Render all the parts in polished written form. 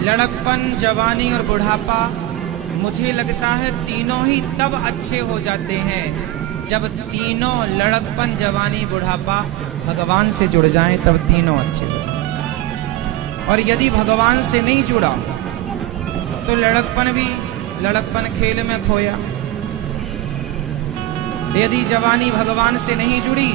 लड़कपन, जवानी और बुढ़ापा, मुझे लगता है तीनों ही तब अच्छे हो जाते हैं जब तीनों लड़कपन, जवानी, बुढ़ापा भगवान से जुड़ जाएं, तब तीनों अच्छे हो जाएं। और यदि भगवान से नहीं जुड़ा तो लड़कपन भी लड़कपन खेल में खोया। यदि जवानी भगवान से नहीं जुड़ी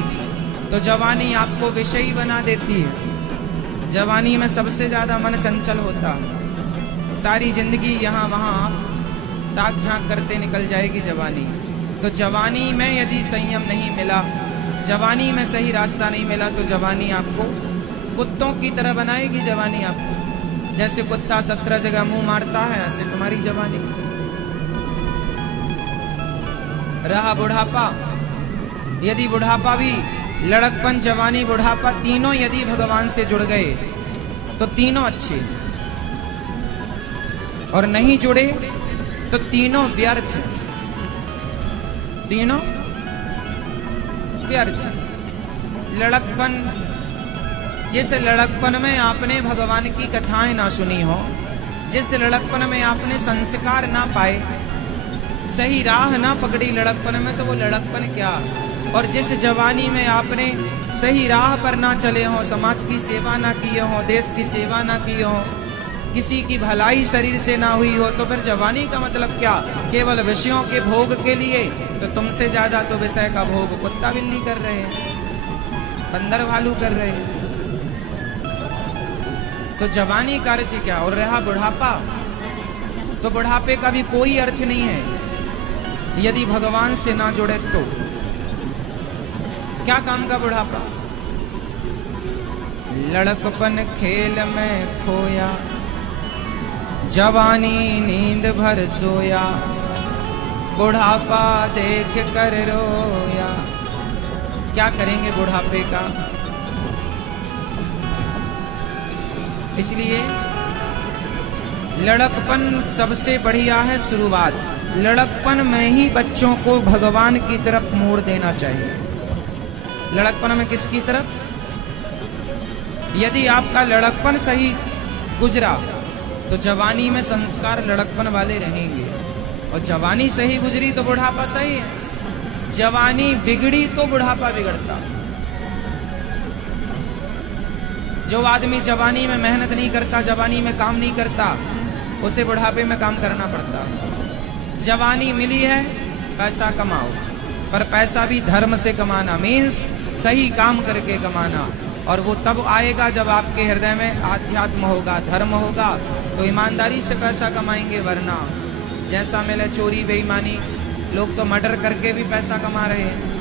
तो जवानी आपको विषयी बना देती है। जवानी में सबसे ज्यादा मन चंचल होता है, सारी जिंदगी यहाँ वहाँ ताक झांक करते निकल जाएगी जवानी। तो जवानी में यदि संयम नहीं मिला, जवानी में सही रास्ता नहीं मिला, तो जवानी आपको कुत्तों की तरह बनाएगी। जवानी आपको जैसे कुत्ता 17 जगह मुंह मारता है, ऐसे तुम्हारी जवानी। रहा बुढ़ापा, यदि बुढ़ापा भी लड़कपन, जवानी, बुढ़ापा तीनों यदि भगवान से जुड़ गए तो तीनों अच्छे, और नहीं जुड़े तो तीनों व्यर्थ, तीनों व्यर्थ। लड़कपन, जिस लड़कपन में आपने भगवान की कथाएं ना सुनी हो, जिस लड़कपन में आपने संस्कार ना पाए, सही राह ना पकड़ी लड़कपन में, तो वो लड़कपन क्या। और जिस जवानी में आपने सही राह पर ना चले हो, समाज की सेवा ना किए हो, देश की सेवा ना की हो, किसी की भलाई शरीर से ना हुई हो, तो फिर जवानी का मतलब क्या? केवल विषयों के भोग के लिए। तो तुमसे ज्यादा तो विषय का भोग कुत्ता बिल्ली कर रहे हैं, बंदर भालू कर रहे हैं। तो जवानी का अर्थ क्या? और रहा बुढ़ापा, तो बुढ़ापे का भी कोई अर्थ नहीं है यदि भगवान से ना जुड़े तो। क्या काम का बुढ़ापा? लड़कपन खेल में खोया, जवानी नींद भर सोया, बुढ़ापा देख कर रोया। क्या करेंगे बुढ़ापे का? इसलिए लड़कपन सबसे बढ़िया है शुरुआत। लड़कपन में ही बच्चों को भगवान की तरफ मोड़ देना चाहिए। लड़कपन में किसकी तरफ? यदि आपका लड़कपन सही गुजरा तो जवानी में संस्कार लड़कपन वाले रहेंगे, और जवानी सही गुजरी तो बुढ़ापा सही है। जवानी बिगड़ी तो बुढ़ापा बिगड़ता। जो आदमी जवानी में मेहनत नहीं करता, जवानी में काम नहीं करता, उसे बुढ़ापे में काम करना पड़ता। जवानी मिली है, पैसा कमाओ, पर पैसा भी धर्म से कमाना, मीन्स सही काम करके कमाना। और वो तब आएगा जब आपके हृदय में आध्यात्म होगा, धर्म होगा, तो ईमानदारी से पैसा कमाएंगे। वरना जैसा मिले चोरी बेईमानी, लोग तो मर्डर करके भी पैसा कमा रहे हैं।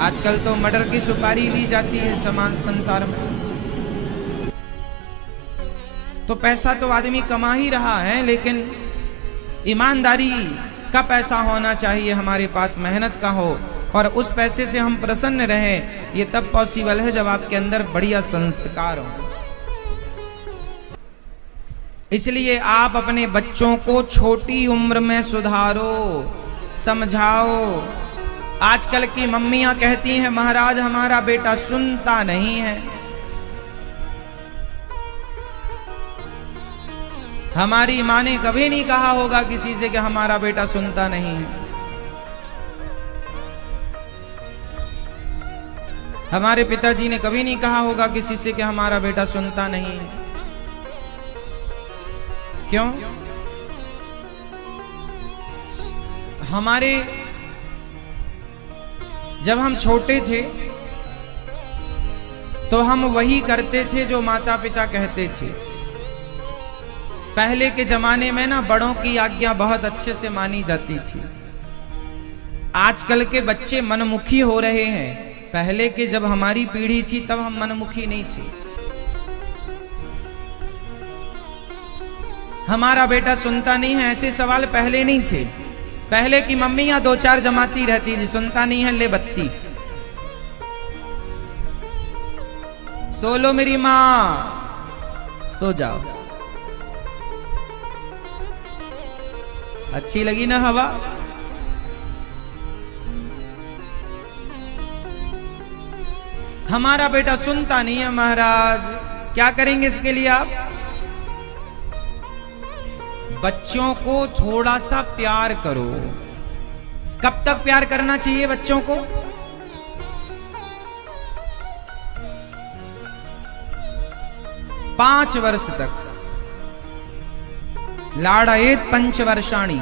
आजकल तो मर्डर की सुपारी ली जाती है समान संसार में। तो पैसा तो आदमी कमा ही रहा है, लेकिन ईमानदारी का पैसा होना चाहिए हमारे पास, मेहनत का हो, और उस पैसे से हम प्रसन्न रहें। ये तब पॉसिबल है जब आपके अंदर बढ़िया संस्कार हो। इसलिए आप अपने बच्चों को छोटी उम्र में सुधारो, समझाओ। आजकल की मम्मियां कहती हैं, महाराज हमारा बेटा सुनता नहीं है। हमारी माँ ने कभी नहीं कहा होगा किसी से कि हमारा बेटा सुनता नहीं है। हमारे पिताजी ने कभी नहीं कहा होगा किसी से कि हमारा बेटा सुनता नहीं है। क्यों? हमारे जब हम छोटे थे तो हम वही करते थे जो माता पिता कहते थे। पहले के जमाने में ना बड़ों की आज्ञा बहुत अच्छे से मानी जाती थी। आजकल के बच्चे मनमुखी हो रहे हैं। पहले के जब हमारी पीढ़ी थी तब हम मनमुखी नहीं थे। हमारा बेटा सुनता नहीं है, ऐसे सवाल पहले नहीं थे। पहले की मम्मियां 2-4 जमाती रहती थी, सुनता नहीं है ले बत्ती, सो लो मेरी माँ, सो जाओ। अच्छी लगी ना हवा? हमारा बेटा सुनता नहीं है महाराज, क्या करेंगे इसके लिए आप? बच्चों को थोड़ा सा प्यार करो। कब तक प्यार करना चाहिए बच्चों को? पांच वर्ष तक। लाड़येत पंचवर्षाणि।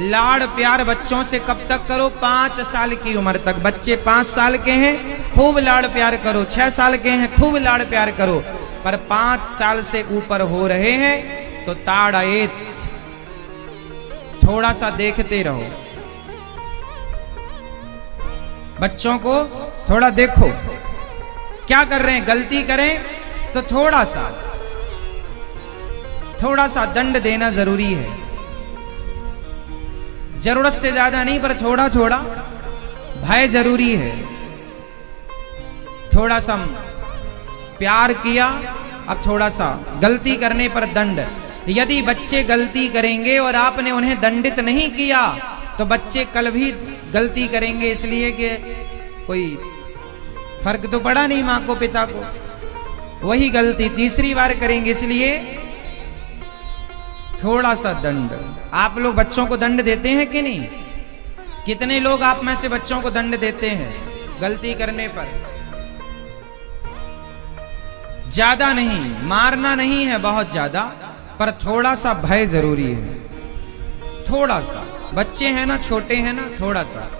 लाड़ प्यार बच्चों से कब तक करो? 5 साल की उम्र तक। बच्चे 5 साल के हैं, खूब लाड़ प्यार करो। 6 साल के हैं, खूब लाड़ प्यार करो। पर 5 साल से ऊपर हो रहे हैं तो ताड़येत, थोड़ा सा देखते रहो। बच्चों को थोड़ा देखो क्या कर रहे हैं। गलती करें तो थोड़ा सा दंड देना जरूरी है। जरूरत से ज्यादा नहीं, पर थोड़ा थोड़ा भय जरूरी है। थोड़ा सा प्यार किया, अब थोड़ा सा गलती करने पर दंड। यदि बच्चे गलती करेंगे और आपने उन्हें दंडित नहीं किया तो बच्चे कल भी गलती करेंगे, इसलिए कि कोई फर्क तो पड़ा नहीं मां को पिता को। वही गलती तीसरी बार करेंगे, इसलिए थोड़ा सा दंड। आप लोग बच्चों को दंड देते हैं कि नहीं? कितने लोग आप में से बच्चों को दंड देते हैं गलती करने पर? ज्यादा नहीं, मारना नहीं है बहुत ज्यादा, पर थोड़ा सा भय जरूरी है। थोड़ा सा, बच्चे हैं ना, छोटे हैं ना, थोड़ा सा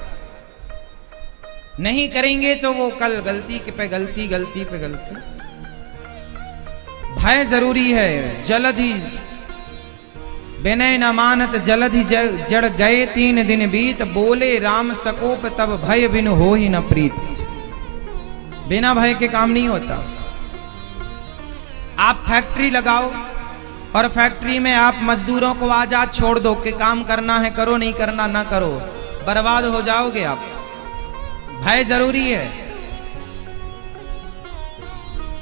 नहीं करेंगे तो वो कल गलती पे गलती, गलती पे गलती। भय जरूरी है। जलधि विनय न मानत जलधि जड़ गए 3 दिन बीत, बोले राम सकोप तब भय बिन हो ही न प्रीत। बिना भय के काम नहीं होता। आप फैक्ट्री लगाओ और फैक्ट्री में आप मजदूरों को आजाद छोड़ दो कि काम करना है करो, नहीं करना ना करो, बर्बाद हो जाओगे आप। भय जरूरी है।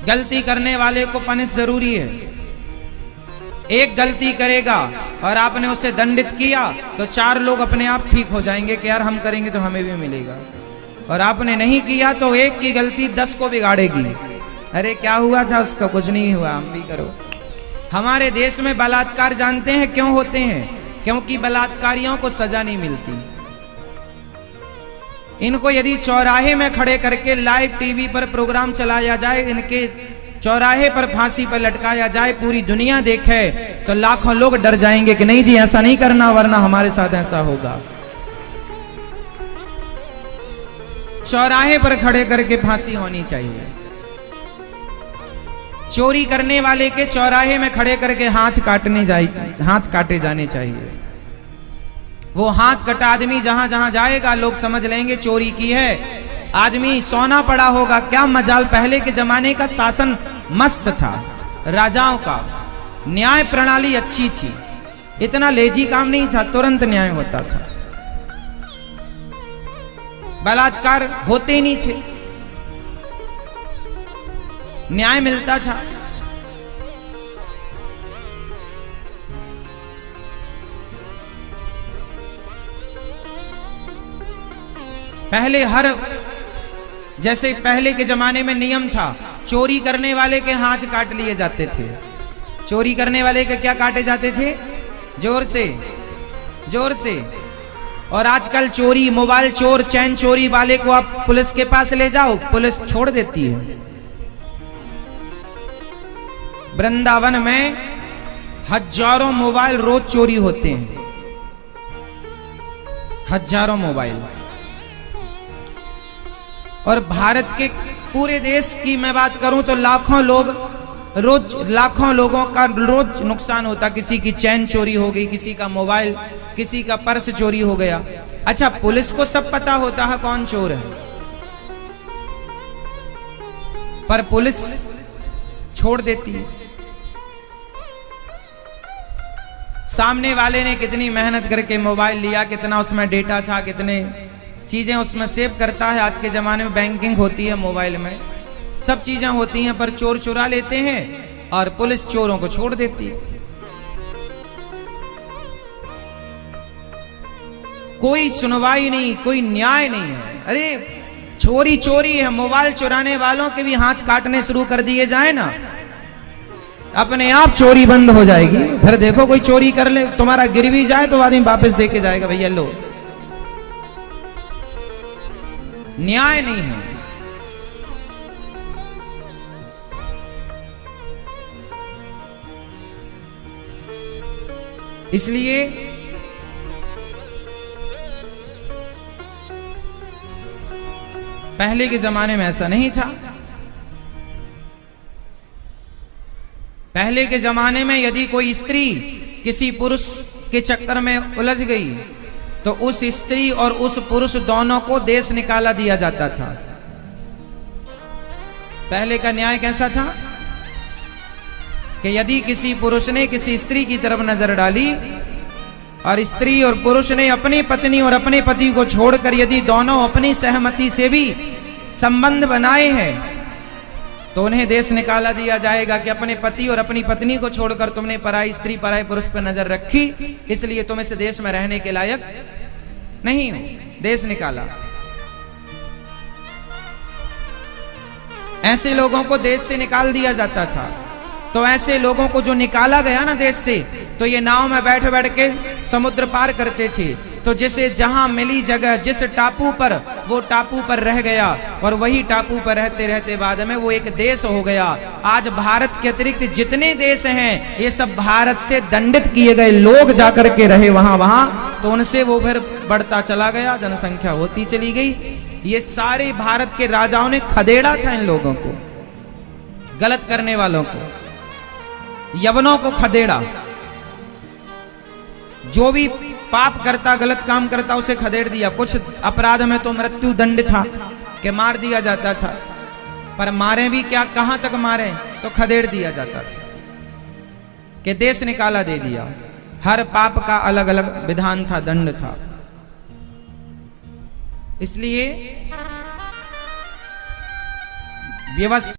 गलती करने वाले को पनिश जरूरी है। एक गलती करेगा और आपने उसे दंडित किया तो 4 लोग अपने आप ठीक हो जाएंगे कि यार हम करेंगे तो हमें भी मिलेगा। और आपने नहीं किया तो एक की गलती 10 को बिगाड़ेगी। अरे क्या हुआ था उसका? कुछ नहीं हुआ, हम भी करो। हमारे देश में बलात्कार जानते हैं क्यों होते हैं? क्योंकि बलात्कारियों को सजा नहीं मिलती। इनको यदि चौराहे में खड़े करके लाइव टीवी पर प्रोग्राम चलाया जाए, इनके चौराहे पर फांसी पर लटकाया जाए, पूरी दुनिया देखे तो लाखों लोग डर जाएंगे कि नहीं जी ऐसा नहीं करना वरना हमारे साथ ऐसा होगा। चौराहे पर खड़े करके फांसी होनी चाहिए। चोरी करने वाले के चौराहे में खड़े करके हाथ काटे जाने चाहिए। वो हाथ कटा आदमी जहां जहां जाएगा लोग समझ लेंगे चोरी की है। आदमी सोना पड़ा होगा, क्या मजाल। पहले के जमाने का शासन मस्त था, राजाओं का न्याय प्रणाली अच्छी थी, इतना लेजी काम नहीं था, तुरंत न्याय होता था, बलात्कार होते ही नहीं थे, न्याय मिलता था। पहले जैसे पहले के जमाने में नियम था, चोरी करने वाले के हाथ काट लिए जाते थे। चोरी करने वाले के क्या काटे जाते थे? जोर से, जोर से। और आजकल चोरी, मोबाइल चोर, चैन चोरी वाले को आप पुलिस के पास ले जाओ, पुलिस छोड़ देती है। वृंदावन में हजारों मोबाइल रोज चोरी होते हैं, हजारों मोबाइल। और भारत के पूरे देश की मैं बात करूं तो लाखों लोगों का रोज नुकसान होता। किसी की चैन चोरी हो गई, किसी का मोबाइल, किसी का पर्स चोरी हो गया। अच्छा, पुलिस को सब पता होता है कौन चोर है, पर पुलिस छोड़ देती है। सामने वाले ने कितनी मेहनत करके मोबाइल लिया, कितना उसमें डेटा था, कितने चीजें उसमें सेव करता है। आज के जमाने में बैंकिंग होती है मोबाइल में, सब चीजें होती हैं, पर चोर चुरा लेते हैं और पुलिस चोरों को छोड़ देती है। कोई सुनवाई नहीं, कोई न्याय नहीं है। अरे चोरी चोरी है, मोबाइल चुराने वालों के भी हाथ काटने शुरू कर दिए जाए ना, अपने आप चोरी बंद हो जाएगी। फिर देखो कोई चोरी कर ले, तुम्हारा गिर भी जाए तो आदमी वापस दे के जाएगा, भैया लो। न्याय नहीं है। इसलिए पहले के जमाने में ऐसा नहीं था। पहले के जमाने में यदि कोई स्त्री किसी पुरुष के चक्कर में उलझ गई तो उस स्त्री और उस पुरुष दोनों को देश निकाला दिया जाता था। पहले का न्याय कैसा था कि यदि किसी पुरुष ने किसी स्त्री की तरफ नजर डाली और स्त्री और पुरुष ने अपनी पत्नी और अपने पति को छोड़कर यदि दोनों अपनी सहमति से भी संबंध बनाए हैं तो उन्हें देश निकाला दिया जाएगा कि अपने पति और अपनी पत्नी को छोड़कर तुमने पराई स्त्री पराई पुरुष पर नजर रखी, इसलिए तुम इस देश में रहने के लायक नहीं हो, देश निकाला। ऐसे लोगों को देश से निकाल दिया जाता था। तो ऐसे लोगों को जो निकाला गया ना देश से, तो ये नाव में बैठ बैठ के समुद्र पार करते थे। तो जिसे जहां मिली जगह, जिस टापू पर, वो टापू पर रह गया और वही टापू पर रहते रहते बाद में वो एक देश हो गया। आज भारत के अतिरिक्त जितने देश हैं ये सब भारत से दंडित किए गए लोग जाकर के रहे वहां, तो उनसे वो फिर बढ़ता चला गया, जनसंख्या होती चली गई। ये सारे भारत के राजाओं ने खदेड़ा था इन लोगों को, गलत करने वालों को, यवनों को खदेड़ा। जो भी पाप करता, गलत काम करता, उसे खदेड़ दिया। कुछ अपराध में तो मृत्यु दंड था कि मार दिया जाता था, पर मारे भी क्या, कहां तक मारे, तो खदेड़ दिया जाता था कि देश निकाला दे दिया। हर पाप का अलग अलग विधान था, दंड था। इसलिए व्यवस्था